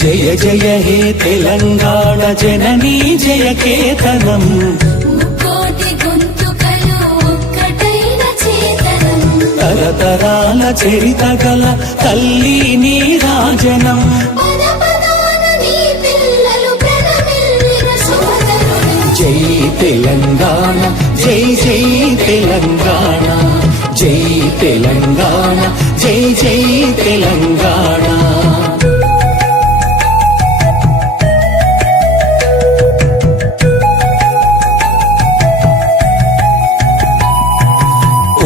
జయ జయ హే తెలంగాణ జననీ జయ కేతనం ముక్కోటి గొంతుకలు ఒక్కటైన చేతనం తరతరాల చరిత గల తల్లి నీ రాజనం పద పదాన నీ పిల్లలు ప్రణమిల్లిన సోదరుడు జై తెలంగాణ జై జై తెలంగాణ జై తెలంగాణ జై జై తెలంగాణ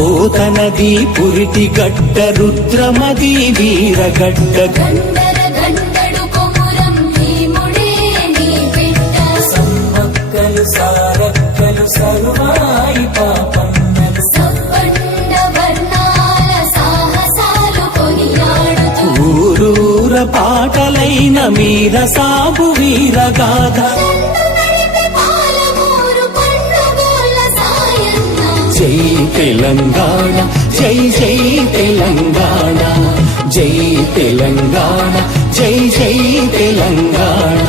ఓతనది పురిటి గడ్డ రుద్రమది వీరగడ్డ గండర గండడు కొమురం భీముడే నీ బిడ్డ సమ్మక్కలు సారక్కలు సరువాయి పాపన్నలు సబ్బండ వర్ణాల సాహసాలు కొనియాడుతూ ఊరూర పాటలైన మీర సాబు వీరగాథ నడిపి పాలమూరు పండుగోల సాయన్న జై తెలంగాణ జై జై తెలంగాణ జై తెలంగాణ జై జై తెలంగాణ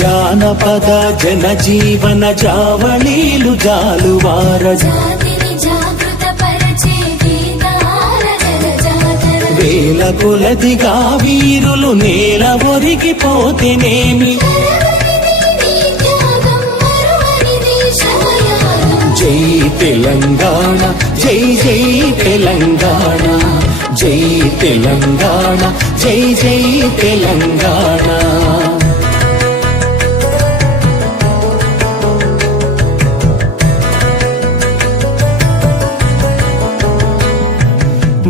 జానపద జనజీవన జావళీలు జాలువార జాతిని జాగృత పరిచే గీతాల జలజాతర వేల కొలదిగా వీరులు నేల ఒరిగిపోతేనేమి నీ త్యాగం మరువనిది శమయాగం జై తెలంగాణ జై జై తెలంగాణ జై తెలంగాణ జై జై తెలంగాణ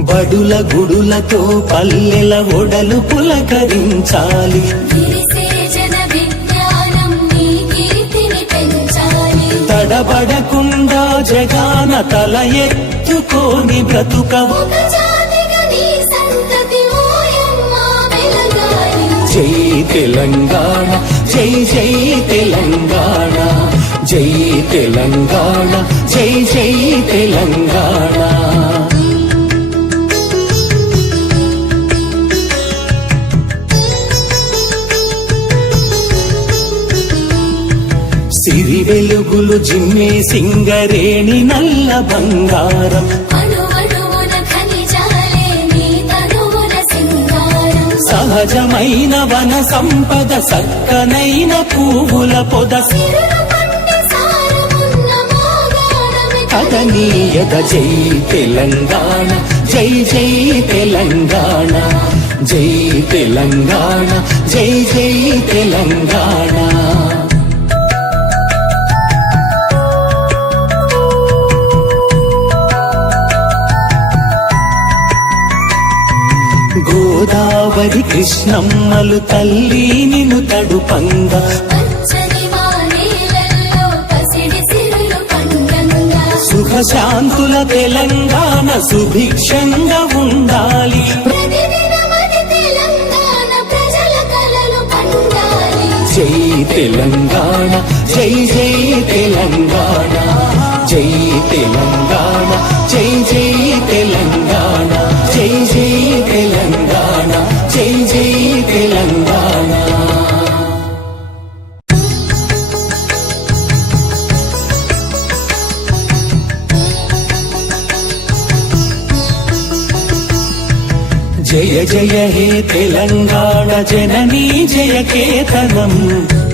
బడుల గుడులతో పల్లెల ఒడలు పులకరించాలి విరిసే జన విజ్ఞానం నీ కీర్తిని పెంచాలి తడబడకుండా జగాన తల ఎత్తుకోని బ్రతుకవు ఒక జాతిగా నీ సంతతి ఓయమ్మ వెలగాలి జై తెలంగాణ జై జై తెలంగాణ జై తెలంగాణ జై జై తెలంగాణ సిరి వెలుగులు జిమ్మే సింగరేణి నల్ల బంగారం అణువణువున ఖనిజాలే నీ తనువున సింగారం సహజమైన వన సంపద సక్కనైన పువ్వుల పొద సిరులు పండి సారమున్న మోగాడమే కదనీయత జై తెలంగాణ జై జై తెలంగాణ జై తెలంగాణ జై జై తెలంగాణ గోదావరి కృష్ణమ్మలు తల్లి నిన్ను తడుపంగా పచ్చని వానీలల్లో పసిడి సిరులు పండంగా సుఖశాంతుల తెలంగాణ సుభిక్షంగా ఉండాలి ప్రతిదినమది తెలంగాణ ప్రజల కలలు పండాలి జై తెలంగాణ జై జై తెలంగాణ జై తెలంగాణ జై జై తెలంగాణ జై జై తెలంగాణ జై జై తెలంగాణ జయ జయ హే తెలంగాణ జననీ జయ కేతనం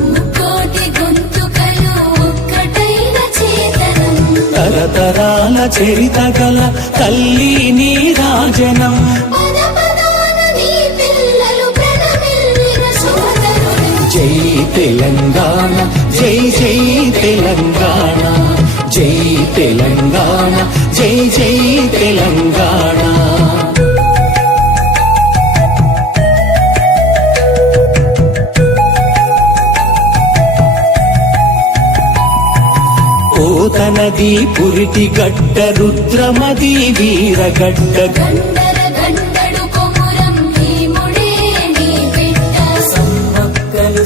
ముక్కోటి గొంతుకలు ఒక్కటైన చేతనం తరతరాల చరిత గల తల్లి నీ రాజనం పద పదాన నీ పిల్లలు ప్రణమిల్లిన సోదరుడు జై తెలంగాణ జై జై తెలంగాణ జై తెలంగాణ జై జై తెలంగాణ ఓతనది పురిటి గడ్డ రుద్రమది వీరగడ్డ గండ